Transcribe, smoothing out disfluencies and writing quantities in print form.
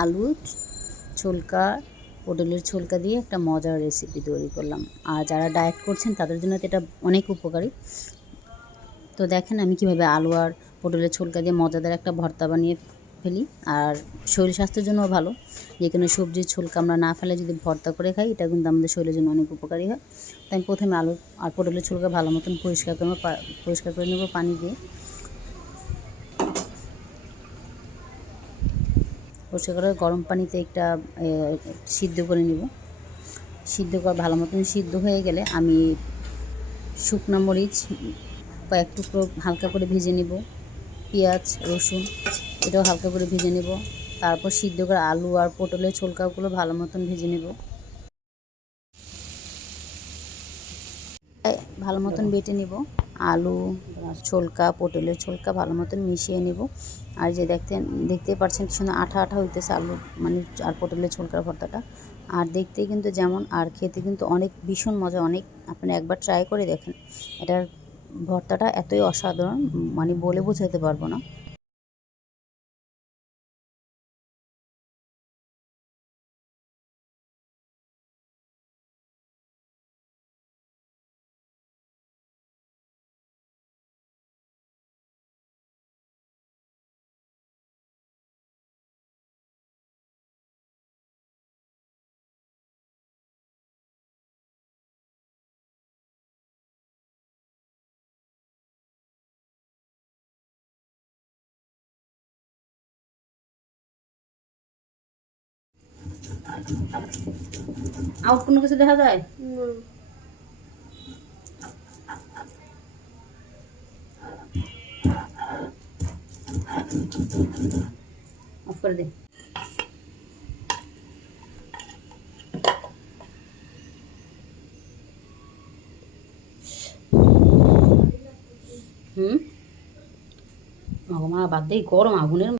আলু ছোলকা পটলের ছোলকা দিয়ে একটা মজার রেসিপি তৈরি করলাম। আর যারা ডায়েট করছেন তাদের জন্য তো এটা অনেক উপকারী। তো দেখেন আমি কীভাবে আলু আর পটলের ছোলকা দিয়ে মজাদার একটা ভর্তা বানিয়ে ফেলি। আর শরীর স্বাস্থ্যের জন্যও ভালো। যে কোনো সবজির ছোলকা আমরা না ফেলে যদি ভর্তা করে খাই, এটা কিন্তু আমাদের শরীরের জন্য অনেক উপকারী হয়। তাই আমি প্রথমে আলু আর পটলের ছোলকা ভালো মতন পরিষ্কার করে নেব পানি দিয়ে। পরিষ্কার করে গরম পানিতে একটা সিদ্ধ করে নেব। ভালো মতন সিদ্ধ হয়ে গেলে আমি শুকনো মরিচ কয়েক টুকরো হালকা করে ভেজে নেব। পেঁয়াজ রসুন এটাও হালকা করে ভেজে নেব। তারপর সিদ্ধ করা আলু আর পটলের ছোলকাগুলো ভালো মতন ভেজে নেব। ভালো মতন বেটে নেব। আলু ছোলকা পটলের ছোলকা ভালো মতন মিশিয়ে নেব। আর যে দেখতে পাচ্ছেন কি সুন্দর আঠা আঠা হইতেছে আলু আর পটলের ছোলকার ভর্তাটা। আর দেখতে কিন্তু যেমন আর খেতে কিন্তু অনেক ভীষণ মজা। অনেক আপনি একবার ট্রাই করে দেখেন। এটার ভর্তাটা এতই অসাধারণ বলে বোঝাতে পারবো না। আউট কোনো কিছু দেখা যায়? অফ করে দে। মা বাদ দিয়ে গরম আগুনের